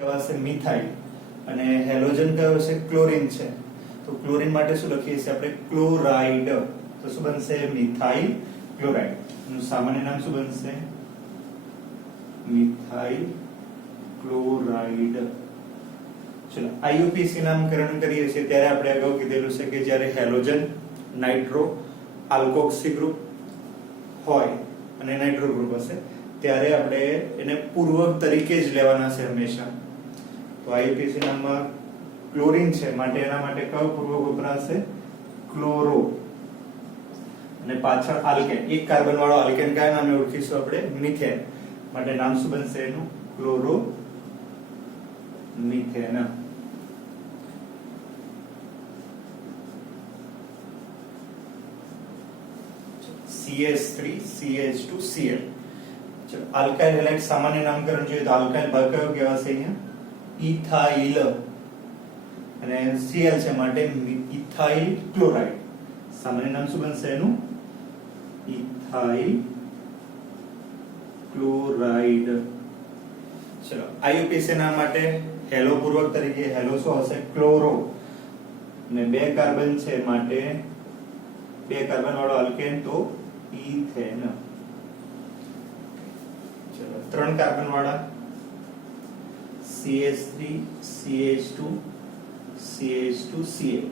કહેવાશે મિથાઇલ અને હેલોજન કયો છે ક્લોરીન છે. તો ક્લોરીન માટે શું લખીએ છીએ આપણે ક્લોરાઇડ. તો શું બનશે મિથાઇલ ક્લોરાઇડ. એનું સામાન્ય નામ શું બનશે મિથાઇલ ક્લોરાઇડ. ચલો આઈયુપીસી નામકરણ કરીએ છીએ ત્યારે આપણે અગાઉ કીધેલું છે કે જ્યારે હેલોજન નાઇટ્રો આલ્કોક્સી ગ્રુપ હોય અને નાઇટ્રો ગ્રુપ હશે ત્યારે આપણે એને પૂર્વક તરીકે જ લેવાના છે હંમેશા. તો આઈયુપીસી નામમાં ક્લોરીન છે માટે એના માટે કયો પૂર્વક વપરાશે ક્લોરો. અને પાછળ આલ્કેન એક કાર્બન વાળો આલ્કેન કયા નામે ઓળખીશું આપણે મિથેન માટે નામ શું બનશે એનું chloro methane. CH3 CH2 Cl. ચલો આલ્કાઇલ હેલાઇડ સામાન્ય નામકરણ જોઈએ તો આલ્કાઇલ ભાગ કયો કહેવાશે અહીંયા ઇથાઇલ અને Cl છે માટે ઇથાઇલ ક્લોરાઇડ. સામાન્ય નામ શું બનશે એનું ઇથાઇલ ક્લોરાઇડ. ચલો આઈયુપીસી નામ માટે હેલો પૂર્વક તરીકે હેલો શું હશે ક્લોરો અને બે કાર્બન છે માટે બે કાર્બન વાળો આલ્કેન તો ઇથેન. ચલો ત્રણ કાર્બન વાળા CH3 CH2 CH2 Cl.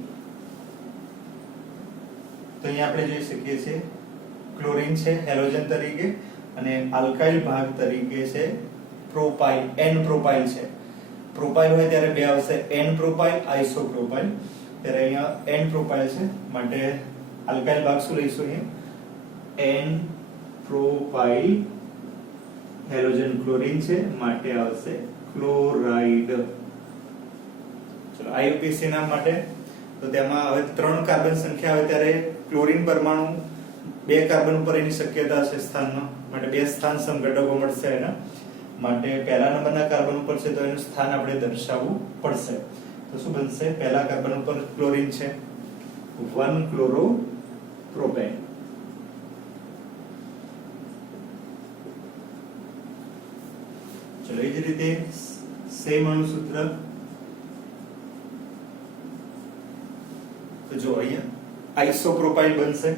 તો અહીંયા આપણે જોઈ શકીએ છીએ ક્લોરીન છે હેલોજન તરીકે અને આલ્કાઇલ ભાગ તરીકે છે પ્રોપાઇલ N પ્રોપાઇલ છે. પ્રોપાઇલ હોય ત્યારે બે આવશે N પ્રોપાઇલ આઇસોપ્રોપાઇલ. ત્યારે અહીંયા N પ્રોપાઇલ છે માટે આલ્કાઇલ ભાગ શું લઈશું અહીંયા N પ્રોપાઇલ. હેલોજન ક્લોરીન છે માટે આવશે ક્લોરાઇડ. ચલો આઈયુપીસી નામ માટે તો તેમાં હવે ત્રણ કાર્બન સંખ્યા આવે ત્યારે ક્લોરીન પરમાણુ બે કાર્બન ઉપર એની શક્યતા છે સ્થાનમાં માટે બે સ્થાન સમઘટકો મળશે એના માટે પહેલા નંબરના કાર્બન ઉપર છે તો એનું સ્થાન આપણે દર્શાવવું પડશે. તો શું બનશે પહેલા કાર્બન ઉપર ક્લોરીન છે 1 ક્લોરો પ્રોપેન. ચલો એ જ રીતે સેમ અણુસૂત્ર તો જો અહીંયા આઇસોપ્રોપાઇલ બનશે.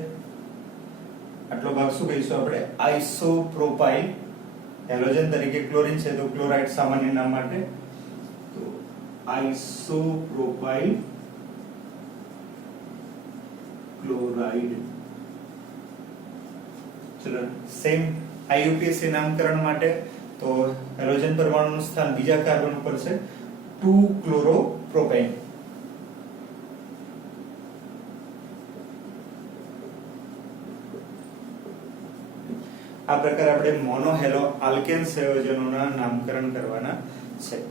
આટલો ભાગ શું કહીશું આપણે આઇસોપ્રોપાઇલ. હેલોજન તરીકે ક્લોરીન છે તો ક્લોરાઇડ સામાન્ય નામ માટે તો આઇસોપ્રોપાઇલ ક્લોરાઇડ. ચલો સેમ આઈયુપીએસી નામકરણ માટે તો હેલોજન પરમાણુનું સ્થાન બીજા કાર્બન ઉપર છે 2 ક્લોરો પ્રોપેન. આ પ્રકારે આપણે મોનો હેલો આલ્કેન સંયોજનોના નામકરણ કરવાના છે.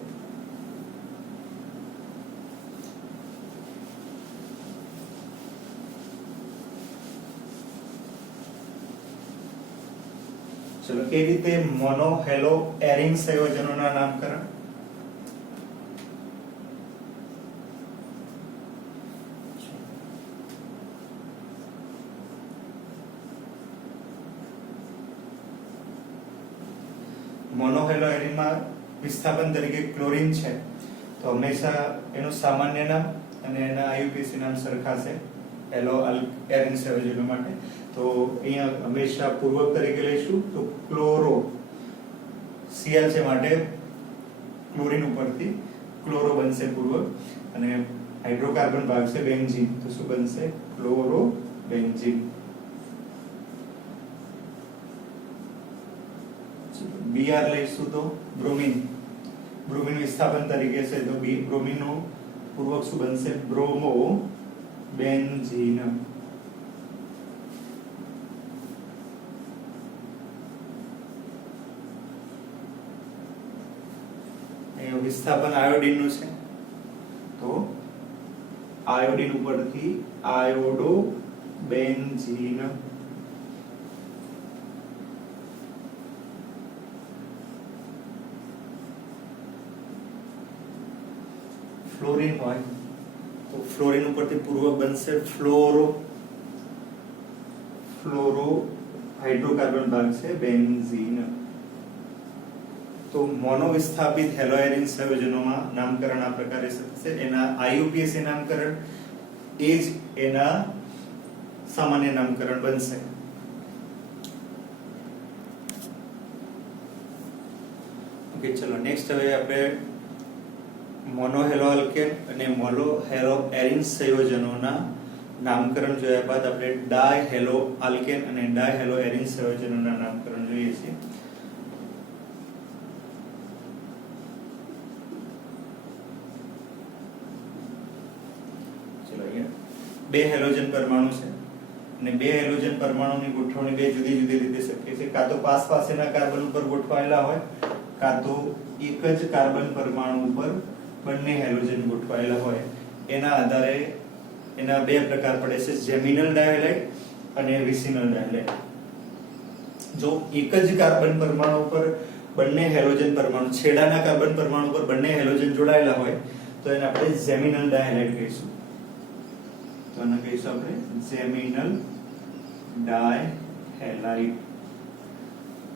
ચલો એ રીતે મોનો હેલો એરિન સંયોજનોના નામકરણ. મોનોહેલો એરિનમાં વિસ્થાપન તરીકે ક્લોરીન છે તો હંમેશા એનું સામાન્ય નામ અને એના આઈયુપીસી નામ સરખા છે હેલો એરિન સંયોજનો માટે. તો અહીંયા હંમેશા પૂર્વક તરીકે લઈશું તો ક્લોરો. Cl છે માટે ક્લોરીન ઉપરથી ક્લોરો બનશે પૂર્વક અને હાઇડ્રોકાર્બન ભાગ છે બેન્ઝીન તો શું બનશે ક્લોરો બેન્ઝીન. Br લઈશું તો બ્રોમિન. બ્રોમિન વિસ્થાપન તરીકે છે તો બ્રોમિન નો પૂર્વક શું બનશે બ્રોમો બેન્ઝીન. અહીં વિસ્થાપન આયોડિન નું છે તો આયોડિન ઉપરથી આયોડો બેન્ઝીન. ફ્લોરીન હોય તો ફ્લોરીન ઉપરથી પૂર્વક બનશે ફ્લોરો. ફ્લોરો હાઇડ્રોકાર્બન ભાગ છે બેન્ઝીન. તો મોનો વિસ્થાપિત હેલોએરિન સંયોજનોમાં નામકરણ આ પ્રકારે થશે. એના IUPAC નામકરણ એ જ એના સામાન્ય નામકરણ બનશે. ઓકે, ચલો નેક્સ્ટ હવે આપણે મોનોહેલો આલ્કેન અને મોનોહેલો એરિન સંયોજનોના નામકરણ જોયા બાદ આપણે ડાયહેલો આલ્કેન અને ડાયહેલો એરિન સંયોજનોના નામકરણ જોઈએ છીએ. ચલો અહીંયા બે હેલોજન પરમાણુ છે અને બે હેલોજન પરમાણુની ગોઠવણી બે જુદી જુદી રીતે શક્ય છે. કાં તો પાસ પાસેના કાર્બન ઉપર ગોઠવાયેલા હોય, કાં તો એક જ કાર્બન પરમાણુ ઉપર બંને હેલોજન ગોઠવાયેલા હોય. એના આધારે એના બે પ્રકાર પડે છે, જેમિનલ ડાયહેલાઇડ અને વિસિનલ ડાયહેલાઇડ. જો એક જ કાર્બન પરમાણુ ઉપર બંને હેલોજન પરમાણુ, છેડાના કાર્બન પરમાણુ પર બંને હેલોજન જોડાયેલા હોય તો એને આપણે જેમિનલ ડાયહેલાઇડ કહીશું. તો આને કહીશું આપણે જેમિનલ ડાયહેલાઇડ.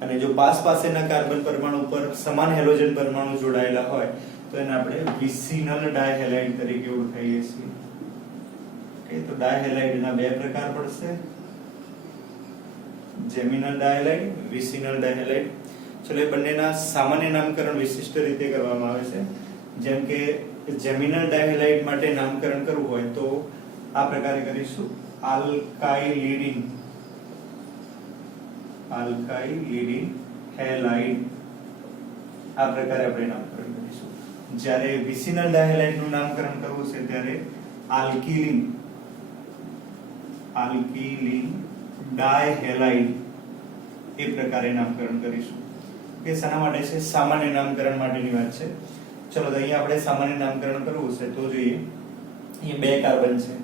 અને જો પાસ પાસેના કાર્બન પરમાણુ ઉપર સમાન હેલોજન પરમાણુ જોડાયેલા હોય તો એને આપણે વિસિનલ ડાયહેલાઇડ તરીકે ઓળખાઈએ છીએ. ઓકે, તો ડાયહેલાઇડના બે પ્રકાર પડશે, જેમિનલ ડાયહેલાઇડ, વિસિનલ ડાયહેલાઇડ. ચલો એ બંનેના સામાન્ય નામકરણ વિશિષ્ટ રીતે કરવામાં આવે છે. જેમ કે જેમિનલ ડાયહેલાઇડ માટે નામકરણ કરવું હોય તો આ પ્રકારે કરીશું, આલ્કાઇલિડિન હેલાઇડ. આ પ્રકારે આપણે નામકરણ કરીશું. જ્યારે વિસિનલ ડાયહેલાઇડ નું નામકરણ કરવું છે ત્યારે આલ્કિલિન ડાયહેલાઇડ એ પ્રકારે નામકરણ કરીશું. કે શાના માટે છે? સામાન્ય નામકરણ માટેની વાત છે. ચલો તો અહીંયા આપણે સામાન્ય નામકરણ કરવું છે તો જોઈએ. અહીં બે કાર્બન છે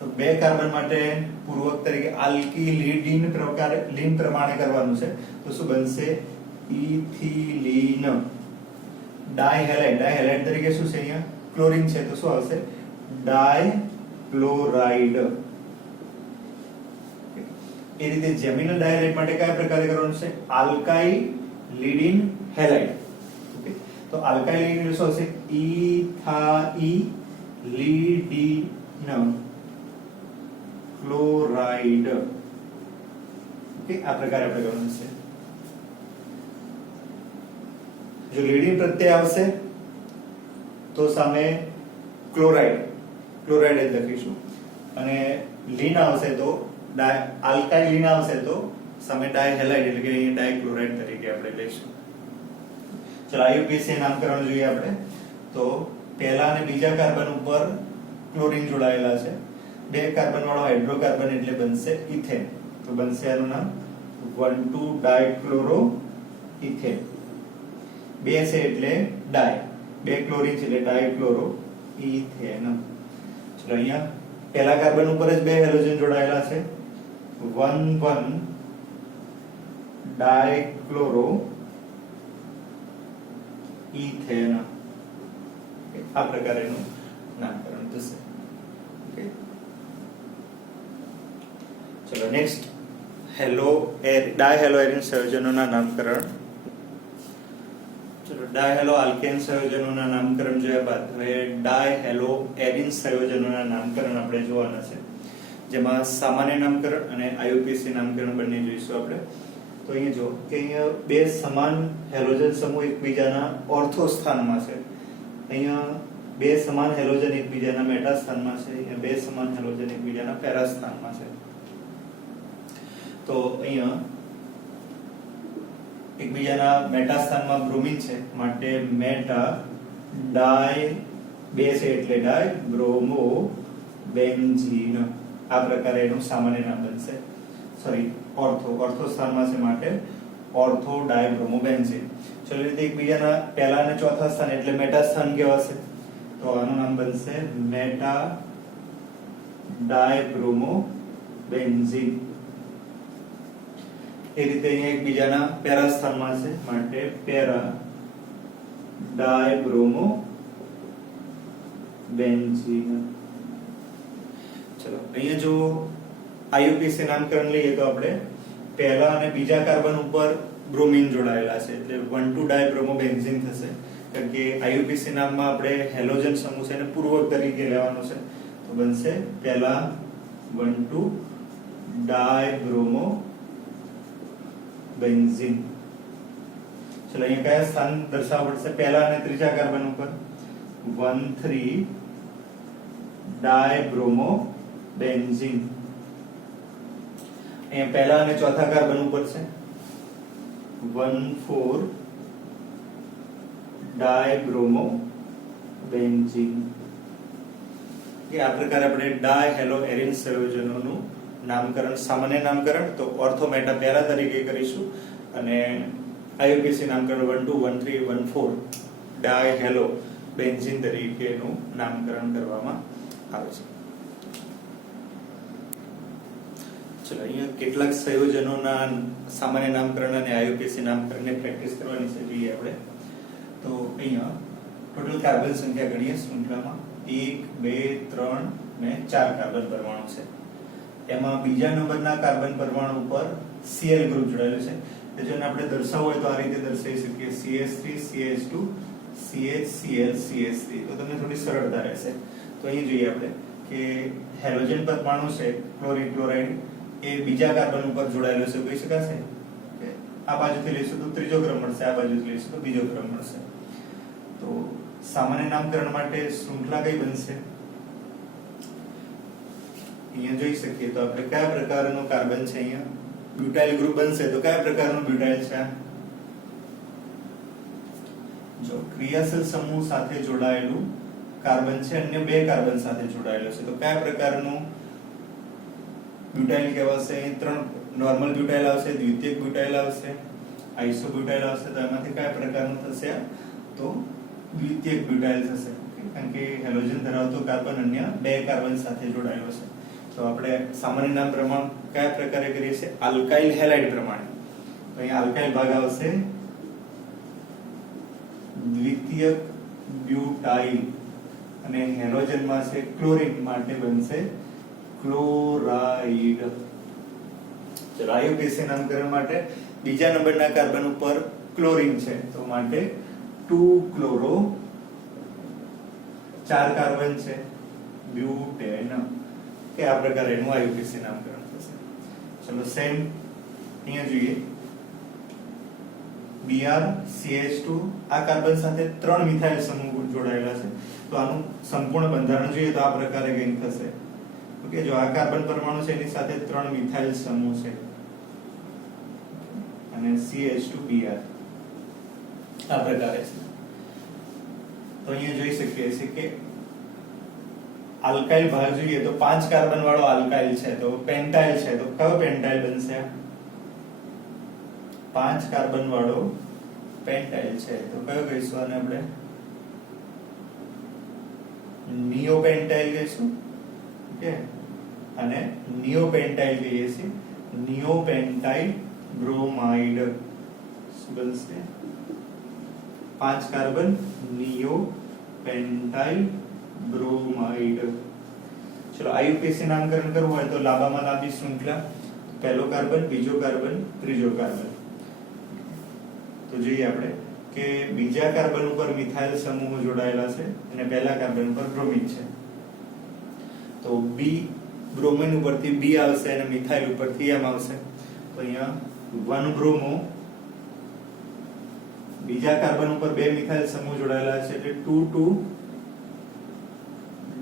તો બે કાર્બન માટે પૂર્વક તરીકે આલ્કિલિડિન પ્રકારે લીન પ્રમાણે કરવાનું છે. તો શું બનશે? ઇથિલિન ડાયહેલાઇડ તરીકે શું છે? અહીંયા ક્લોરીન છે તો શું આવશે? ડાયક્લોરાઇડ. એ રીતે જેમિનલ ડાયહેલાઇડ માટે કયા પ્રકારે કરવાનું છે? આલ્કાઇલિડિન હેલાઇડ. ઓકે, તો આલ્કાઇલિડિન શું હશે? ઇથાઇલિડિન ક્લોરાઇડ. ઓકે, આ પ્રકારે આપણે કરવાનું છે. જો લીડિન પ્રત્યય આવશે તો સામે ક્લોરાઇડ જ લખીશું, અને લીન આવશે તો આલ્કાઇલિન આવશે તો સામે ડાયહેલાઇડ એટલે કે અહીં ડાયક્લોરાઇડ તરીકે આપણે લઈશું. ચલો IUPAC નામકરણ જોઈએ આપણે. તો પહેલા અને બીજા કાર્બન ઉપર ક્લોરીન જોડાયેલા છે. બે કાર્બન વાળો હાઇડ્રોકાર્બન એટલે બનશે ઇથેન. તો બનશે આનું નામ 1,2-ડાયક્લોરો ઇથેન. બે છે એટલે ડાય, બે ક્લોરીન છે એટલે ડાયક્લોરો ઇથેન. ચલો અહીંયા પહેલા કાર્બન ઉપર જ બે હેલોજન જોડાયેલા છે, 1,1-ડાયક્લોરો ઇથેન. આ પ્રકારેનું નામકરણ થશે. ઓકે, ચલો નેક્સ્ટ ડાયહેલો એરિન સંયોજનોના નામકરણ. ચલો ડાયહેલો આલ્કેન સંયોજનોના નામકરણ જોયા બાદ હવે ડાયહેલો એરિન સંયોજનોના નામકરણ આપણે જોવાના છે, જેમાં સામાન્ય નામકરણ અને IUPAC નામકરણ બંને જોઈશું આપણે. તો અહીંયા જો કે અહીંયા બે સમાન હેલોજન સમૂહ એકબીજાના ઓર્થો સ્થાનમાં છે. અહીંયા બે સમાન હેલોજન એકબીજાના મેટા સ્થાનમાં છે, અહીંયા બે સમાન હેલોજન એકબીજાના પેરા સ્થાનમાં છે. તો અહીંયા એકબીજાના મેટા સ્થાનમાં બ્રોમિન છે માટે મેટા ડાય, બે છે એટલે ડાય બ્રોમો બેન્ઝીન. આ પ્રકારે એનું સામાન્ય નામ બનશે. સોરી, ઓર્થો સ્થાનમાં છે માટે ઓર્થો ડાયબ્રોમો બેન્ઝીન. ચલો રીતે એકબીજાના પહેલા અને ચોથા સ્થાન એટલે મેટા સ્થાન કહેવાશે. તો આનું નામ બનશે મેટા ડાયબ્રોમો બેન્ઝીન. એ રીતે અહીંયા એકબીજાના પેરા સ્થાનમાં છે માટે પેરા ડાયબ્રોમો બેન્ઝીન. ચલો અહીંયા જો IUPAC નામકરણ લઈએ તો આપણે પહેલા અને બીજા કાર્બન ઉપર બ્રોમિન જોડાયેલા છે એટલે 1,2 ડાયબ્રોમોબેન્ઝીન થશે. કારણ કે IUPAC નામમાં આપણે હેલોજન સમૂહ છે એને પૂર્વક તરીકે લેવાનો છે તો બનશે પહેલા 1,2 ડાયબ્રોમોબેન્ઝીન. ચલો અહીંયા કયા સ્થાન દર્શાવવું પડશે? પહેલા અને ત્રીજા કાર્બન ઉપર 1,3 ડાયબ્રોમોબેન્ઝીન. અહીંયા પહેલા અને ચોથા કાર્બન ઉપર છે 1,4 ડાયબ્રોમોબેન્ઝીન. આ પ્રકારે આપણે ડાયહેલો એરિન સંયોજનોનું નામકરણ, સામાન્ય નામકરણ તો ઓર્થોમેટા પેરા તરીકે કરીશું અને IUPAC નામકરણ 1,2 1,3 1,4 ડાયહેલો બેન્ઝીન તરીકેનું નામકરણ કરવામાં આવે છે. ચલો અહીંયા કેટલાક સંયોજનોના સામાન્ય નામકરણ અને IUPAC નામકરણની પ્રેક્ટિસ કરવાની છે. જોઈએ આપણે તો અહીંયા ટોટલ કાર્બન સંખ્યા ગણીએ શૃંખલામાં 1 2 3 ને 4 કાર્બન પરમાણુ છે. એમાં બીજા નંબરના કાર્બન પરમાણુ ઉપર Cl ગ્રુપ જોડાયેલું છે. જેને આપણે દર્શાવવું હોય તો આ રીતે દર્શાવી શકીએ CH3 CH2 CHCl CH3 તો તમને થોડી સરળતા રહેશે. તો અહીં જોઈએ આપણે કે હેલોજન પરમાણુ છે ક્લોરીન ક્લોરાઇડ એ બીજા કાર્બન ઉપર જોડાયેલો છે. કહી શકાશે કે આ બાજુથી લઈશું તો ત્રીજો ક્રમ મળશે, આ બાજુથી લઈશું તો બીજો ક્રમ મળશે. તો સામાન્ય નામકરણ માટે શૃંખલા કઈ બનશે? અહીંયા જોઈ શકીએ તો આપણે કયા પ્રકારનો કાર્બન છે? અહીંયા બ્યુટાઇલ ગ્રુપ બનશે તો કયા પ્રકારનું બ્યુટાઇલ છે? જો ક્રિયાશીલ સમૂહ સાથે જોડાયેલું કાર્બન છે, અન્ય બે કાર્બન સાથે જોડાયેલો છે તો કયા પ્રકારનું બ્યુટાઇલ કહેવાશે? અહીં ત્રણ નોર્મલ બ્યુટાઇલ આવશે, દ્વિતીયક બ્યુટાઇલ આવશે, આઇસોબ્યુટાઇલ આવશે. તો એમાંથી કયા પ્રકારનું થશે? તો દ્વિતીયક બ્યુટાઇલ થશે. કારણ કે હેલોજન ધરાવતો કાર્બન અન્ય બે કાર્બન સાથે જોડાયેલો છે. તો આપણે સામાન્ય નામ પ્રમાણ કયા પ્રકારે કરીએ છીએ? આલ્કાઇલ હેલાઇડ પ્રમાણે. તો અહીં આલ્કાઇલ ભાગ આવશે દ્વિતીયક બ્યુટાઇલ અને હેલોજનમાં છે ક્લોરીન માટે બનશે ક્લોરાઇડ. ચલો IUPAC નામકરણ માટે બીજા નંબરના કાર્બન ઉપર ક્લોરીન છે તો માટે 2 ક્લોરો, 4 કાર્બન છે બ્યુટેન કે આ પ્રકારે એનું IUPAC નામકરણ થશે. ચલો સેમ અહીંયા જોઈએ Br CH2 આ કાર્બન સાથે 3 મિથાઇલ સમૂહ જોડાયેલા છે તો આનું સંપૂર્ણ બંધારણ જોઈએ તો આ પ્રકારે કંઈક થશે. ઓકે, જો આ કાર્બન પરમાણુ છે એની સાથે 3 મિથાઇલ સમૂહ છે અને CH2Br આ પ્રકારે છે. તો અહીંયા જોઈ શકીએ છીએ કે આલ્કાઇલ ભાગ જોઈએ તો 5 કાર્બન વાળો આલ્કાઇલ છે તો પેન્ટાઇલ છે તો કયો પેન્ટાઇલ બનશે? 5 કાર્બન વાળો પેન્ટાઇલ છે તો કયો કહીશું આને આપણે? નિયોપેન્ટાઇલ કહીશું. ઓકે, અને નિયોપેન્ટાઇલ કહીએ છીએ નિયોપેન્ટાઇલ બ્રોમાઇડ. શું બનશે? 5 કાર્બન નિયોપેન્ટાઇલ બ્રોમાઇડ. ચલો IUPAC નામકરણ કરવું હોય તો લાંબામાં લાંબી શૃંખલા, પહેલો કાર્બન, બીજો કાર્બન, ત્રીજો કાર્બન. તો જોઈએ આપણે કે બીજા કાર્બન ઉપર મિથાઇલ સમૂહો જોડાયેલા છે અને પહેલા કાર્બન ઉપર બ્રોમિન છે. તો B બ્રોમિન ઉપરથી B આવશે અને મિથાઇલ ઉપરથી M આવશે. તો અહીંયા 1 બ્રોમો, બીજા કાર્બન ઉપર બે મિથાઇલ સમૂહ જોડાયેલા છે એટલે 2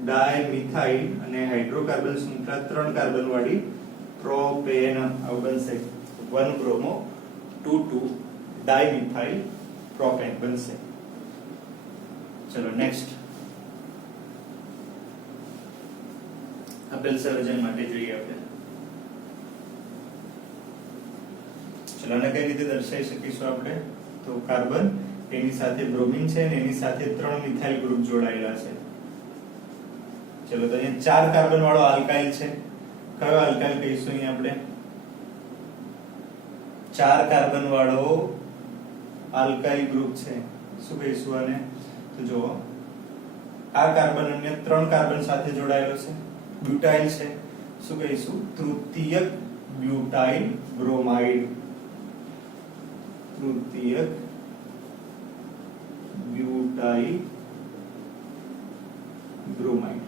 ડાયમિથાઇલ અને હાઇડ્રોકાર્બન શૃંખલા 3 કાર્બન વાળી પ્રોપેન આવું બનશે. 1 બ્રોમો 2 ડાયમિથાઇલ પ્રોપેન બનશે. ચલો નેક્સ્ટ આપેલ સંયોજન માટે જોઈએ આપણે. ચલો આને કઈ રીતે દર્શાવી શકીશું આપણે? તો કાર્બન એની સાથે બ્રોમિન છે અને એની સાથે 3 મિથાઇલ ગ્રુપ જોડાયેલા છે. ચલો તો અહીંયા 4 કાર્બન વાળો આલ્કાઇલ છે. કયો આલ્કાઇલ કહીશું અહીંયા આપણે? 4 કાર્બન વાળો આલ્કાઇલ ગ્રુપ છે. શું કહીશું આને? તો જો આ કાર્બન અન્ય 3 કાર્બન સાથે જોડાયેલો છે, બ્યુટાઇલ છે. શું કહીશું? તૃતીયક બ્યુટાઇલ બ્રોમાઇડ. तृतीयक ब्यूटाइल ब्रोमाइड।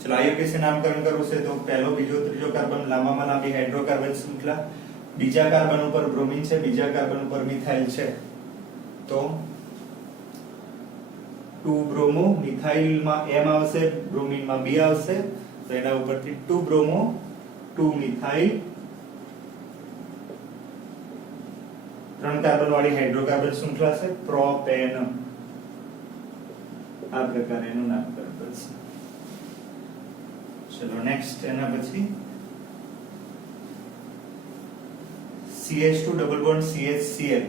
चलो आईयूपीएसी नामकरण करू से तो पहलो बीजो त्रीजो कार्बन लांबामां लांबी हाइड्रोकार्बन श्रृंखला, बीजा कार्बन ઉપર બ્રોમિન છે, બીજા કાર્બન ઉપર મિથાઇલ છે, તો 2 બ્રોમો, મિથાઇલ માં M આવશે, બ્રોમિન માં B આવશે, તો એના ઉપરથી 2 બ્રોમો 2 મિથાઇલ 3 કાર્બન વાળી હાઇડ્રોકાર્બન શ્રૃંખલા છે પ્રોપેન, આ પ્રકારે એનું નામકરણ કરશે। ચલો નેક્સ્ટ એના પછી CH2 ડબલ બોન્ડ CHCl,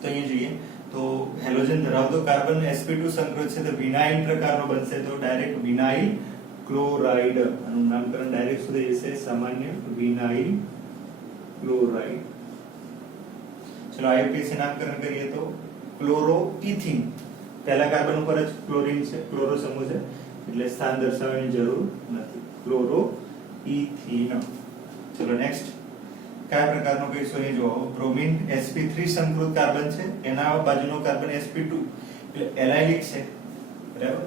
તો અહીંયા જોઈએ તો હેલોજન ધરાવતો કાર્બન sp2 સંકૃત છે તો વિનાઇલ પ્રકારનો બનશે, તો ડાયરેક્ટ વિનાઇલ ક્લોરાઇડ, આનું નામકરણ ડાયરેક્ટ શું થઈ જશે, સામાન્ય વિનાઇલ ક્લોરાઇડ। ચલો આઈયુપીએસી નામકરણ કરીએ તો ક્લોરોઇથિન, પહેલા કાર્બન ઉપર જ ક્લોરીન છે, ક્લોરો સમૂહ છે એટલે સ્થાન દર્શાવવાની જરૂર નથી, ક્લોરોઇથિન। ચલો નેક્સ્ટ કયા પ્રકારનો કહીશું એ જો, બ્રોમિન sp3 સંકૃત કાર્બન છે, એના બાજુનો કાર્બન sp2 એટલે એલાઇલિક છે, બરાબર,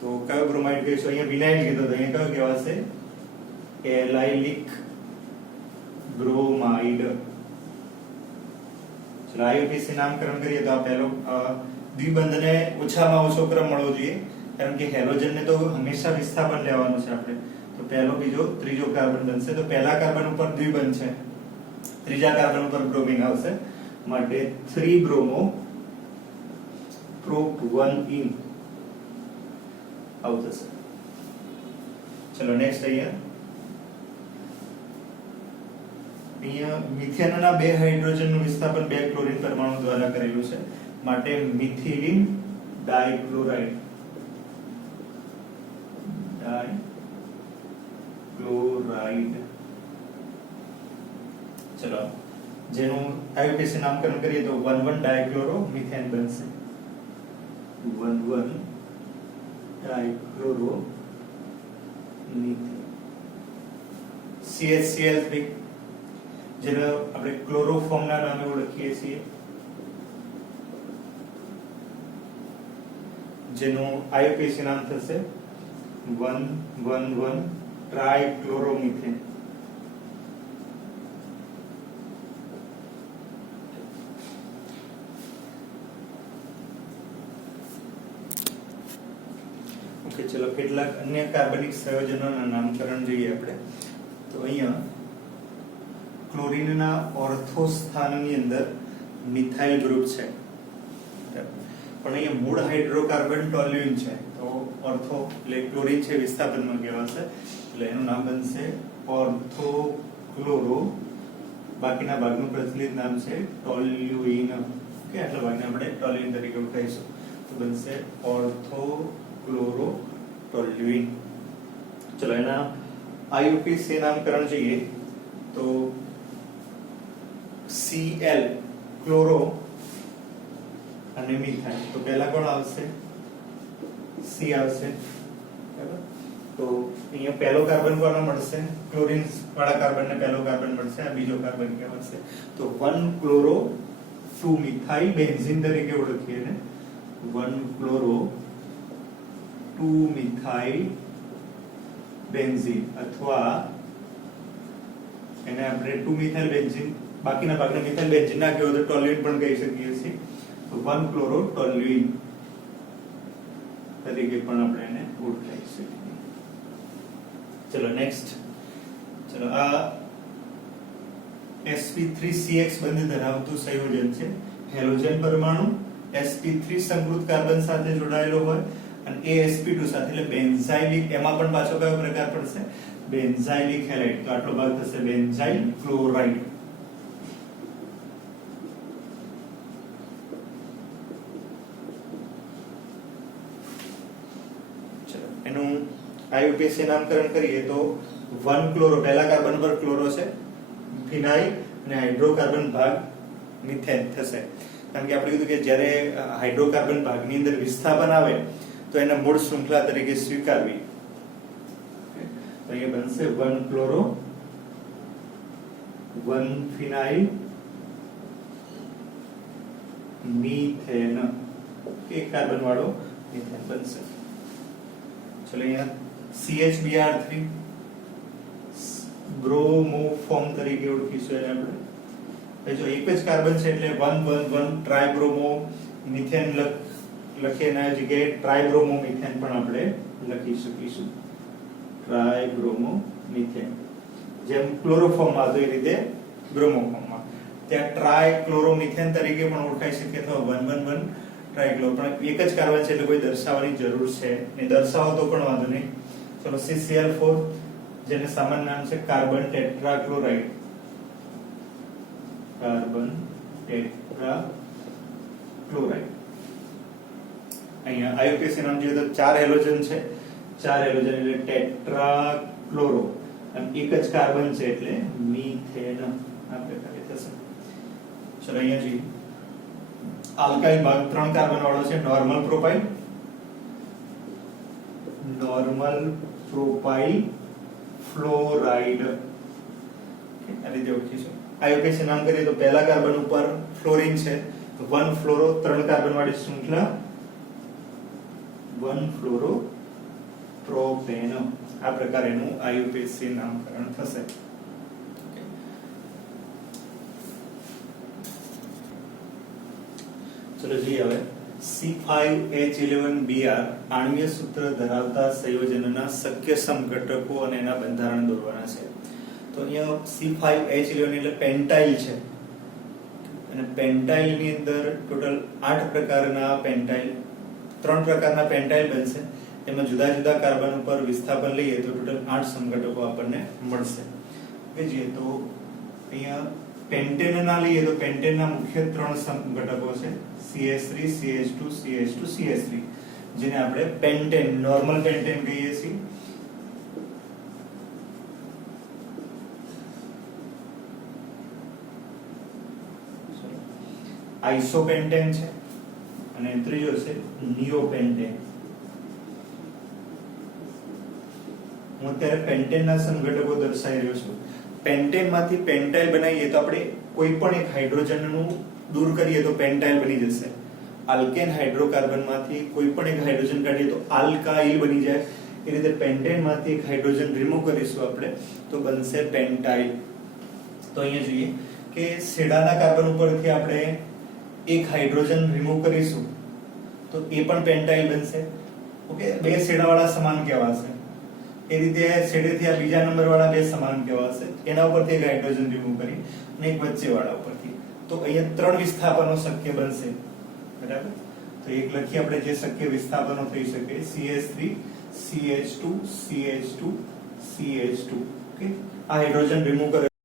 તો કયો બ્રોમાઇડ કહીશું, અહીંયા વિનાઇલ કીધો તો અહીંયા કયો કહેવાશે, એલાઇલિક બ્રોમાઇડ। ચલો આઈયુપીએસી નામકરણ કરીએ તો આ પહેલો દ્વિબંધને ઓછામાં ઓછો ક્રમ મળવો જોઈએ, કારણ કે હેલોજનને તો હંમેશા વિસ્થાપન લેવાનું છે આપણે, તો પહેલો બીજો ત્રીજો કાર્બન બનશે, તો પહેલા કાર્બન ઉપર દ્વિબંધ છે, ત્રીજા કાર્બન ઉપર બ્રોમિન આવશે, માટે 3 બ્રોમો પ્રોપ 1 ઇન આવું થશે। ચલો નેક્સ્ટ અહીંયા મિથેનના બે હાઇડ્રોજનનું વિસ્થાપન બે ક્લોરીન પરમાણુ દ્વારા કરેલું છે, માટે મિથિલિન ડાઇક્લોરાઇડ, ચલો જેનું આઈયુપીએસી નામકરણ કરીએ તો 1,1 ડાઇક્લોરો મિથેન બનશે, 1,1 ડાઇક્લોરો મિથેન। CHCl3 જેને આપણે ક્લોરોફોર્મના નામે ઓળખીએ છીએ, જેનું આઈયુપીએસી નામ થશે 1,1,1 ટ્રાઇક્લોરોમિથેન। ઓકે, ચલો કેટલાક અન્ય કાર્બનિક સંયોજનોના નામકરણ જોઈએ આપણે, તો અહીંયા ક્લોરીનના ઓર્થો સ્થાનની અંદર મિથાઇલ ગ્રુપ છે, પણ અહીંયા મૂળ હાઇડ્રોકાર્બન ટોલ્યુઇન છે, તો ઓર્થો એટલે ક્લોરીન છે વિસ્થાપનમાં કહેવાશે, એટલે એનું નામ બનશે ઓર્થો ક્લોરો, બાકીના ભાગનું પ્રચલિત નામ છે ટોલ્યુઇન, ઓકે, આટલા ભાગને આપણે ટોલ્યુઇન તરીકે ઓળખાઈશું, તો બનશે ઓર્થો ક્લોરો ટોલ્યુઇન। ચલો એના આઈયુપીએસી નામકરણ જોઈએ તો Cl ક્લોરો અને મિથાઇલ, તો પહેલા કોણ આવશે, C આવશે, બરાબર, તો અહીંયા પહેલો કાર્બન કોનો મળશે, ક્લોરીન વાળા કાર્બનને પહેલો કાર્બન મળશે, આ બીજો કાર્બન કહેવાશે, તો 1 ક્લોરો 2 મિથાઇલ બેન્ઝીન તરીકે ઓળખીએ ને, 1 ક્લોરો 2 મિથાઇલ બેન્ઝીન, અથવા એને આપણે 2 મિથાઇલ બેન્ઝીન, બાકીના ભાગને મિથાઇલ બેન્ઝીન ના કહેવો તો ટોલ્યુઇન પણ કહી શકીએ છીએ, તો 1 ક્લોરો ટોલ્યુઇન તરીકે પણ આપણે એને ઓળખાઈ શકીએ। ચલો નેક્સ્ટ, ચલો આ sp3CX બંધ ધરાવતું સંયોજન છે, હેલોજન પરમાણુ sp3 સંકૃત કાર્બન સાથે જોડાયેલો હોય અને એ sp2 સાથે, એટલે બેન્ઝાઇલિક, એમાં પણ પાછો કયો પ્રકાર પડશે, બેન્ઝાઇલિક હેલાઇડ, તો આટલો ભાગ થશે બેન્ઝાઇલ ક્લોરાઇડ। ચલો એનું આઈયુપીએસી નામકરણ કરીએ તો 1 ક્લોરો, પહેલા કાર્બન પર ક્લોરો છે, ફિનાઇલ અને હાઇડ્રોકાર્બન ભાગ મિથેન થશે, કારણ કે આપણે કીધું કે જ્યારે હાઇડ્રોકાર્બન ભાગની અંદર વિસ્થાપન આવે તો એને મૂળ શૃંખલા તરીકે સ્વીકારવી, તો અહીંયા બનશે 1 ક્લોરો 1 ફિનાઇલ મીથેન, એક કાર્બન વાળો મીથેન બનશે. ચલો અહીંયા CHBr3 બ્રોમો ફોર્મ તરીકે ઓળખીશું એને આપણે. જો એક જ કાર્બન છે એટલે 111 ટ્રાઇબ્રોમો મિથેન લખીએ એના જગ્યાએ ટ્રાઇબ્રોમો મિથેન પણ આપણે લખી શકીશું. ટ્રાઇબ્રોમો મિથેન જેમ ક્લોરોફોર્મમાં હતો એ રીતે બ્રોમોફોર્મમાં ત્યાં ટ્રાઇક્લોરોમિથેન તરીકે પણ ઓળખાઈ શકે અથવા 111 ટ્રાઇક્લોર, પણ એક જ કાર્બન છે એટલે કોઈ દર્શાવવાની જરૂર છે ને, દર્શાવો તો પણ વાંધો નહીં. ચલો CCl4 જેને સામાન્ય નામ છે કાર્બન ટેટ્રાક્લોરાઇડ. Carbon tetrachloride. અહીંયા IUPAC નામ જોઈએ તો 4 હેલોજન છે, 4 હેલોજન એટલે ટેટ્રાક્લોરો અને એક જ કાર્બન છે એટલે મીથેન આ પ્રકારે થશે. ચલો અહીંયા જોઈએ આલ્કાઇલ ભાગ 3 કાર્બન વાળો છે, normal propyl. Normal propyl fluoride આ રીતે ઓળખીશું. IUPAC નામ કરીએ તો પહેલા કાર્બન ઉપર ફ્લોરિન છે તો 1 ફ્લોરો 3 કાર્બન વાળી શૃંખલા 1 ફ્લોરો પ્રોપેન આ પ્રકારેનું IUPAC નામકરણ થશે. ચલો જોઈએ હવે C5H11Br આણ્વીય સૂત્ર ધરાવતા સંયોજનના શક્ય સમઘટકો અને એના બંધારણ દોરવાના છે. તો અહીંયા C5H11 એટલે પેન્ટાઇલ છે અને પેન્ટાઇલ ની અંદર ટોટલ 8 પ્રકારના પેન્ટાઇલ, 3 પ્રકારના પેન્ટાઇલ બનશે. એમાં જુદા જુદા કાર્બન ઉપર વિસ્થાપન લઈએ તો ટોટલ 8 સમઘટકો આપણને મળશે. જોઈએ તો અહીંયા પેન્ટેનના લઈએ તો પેન્ટેનના મુખ્ય 3 સમઘટકો છે CH3 CH2 CH2 CH3 જેને આપણે પેન્ટેન નોર્મલ પેન્ટેન કહીએ છીએ. આઇસોપેન્ટેન છે અને ત્રીજો છે નિયોપેન્ટેન. હું અત્યારે પેન્ટેનના સમઘટકો દર્શાવી રહ્યો છું. પેન્ટેનમાંથી પેન્ટાઇલ બનાવીએ તો આપણે કોઈ પણ એક હાઇડ્રોજનનું દૂર કરીએ તો પેન્ટાઇલ બની જશે. આલ્કેન હાઇડ્રોકાર્બનમાંથી કોઈ પણ એક હાઇડ્રોજન કાઢીએ તો આલ્કાઇલ બની જાય. એ રીતે પેન્ટેનમાંથી એક હાઇડ્રોજન રિમૂવ કરીશું આપણે તો બનશે પેન્ટાઇલ. તો અહીંયા જોઈએ કે છેડાના કાર્બન ઉપરથી આપણે એક હાઇડ્રોજન રિમૂવ કરીશું તો એ પણ પેન્ટાઇલ બનશે. ઓકે, બે છેડાવાળા સમાન કહેવાશે. એ રીતે છેડેથી આ બીજા નંબર વાળા બે સમાન કહેવાશે. એના ઉપરથી એક હાઇડ્રોજન રિમૂવ કરી અને એક વચ્ચેવાળા ઉપરથી તો અહીંયા 3 વિસ્થાપનો શક્ય બનશે. બરાબર, તો એક લખી આપણે જે શક્ય વિસ્થાપનો થઈ શકે CH3 CH2 CH2 CH2. Okay, આ હાઇડ્રોજન રિમૂવ કરે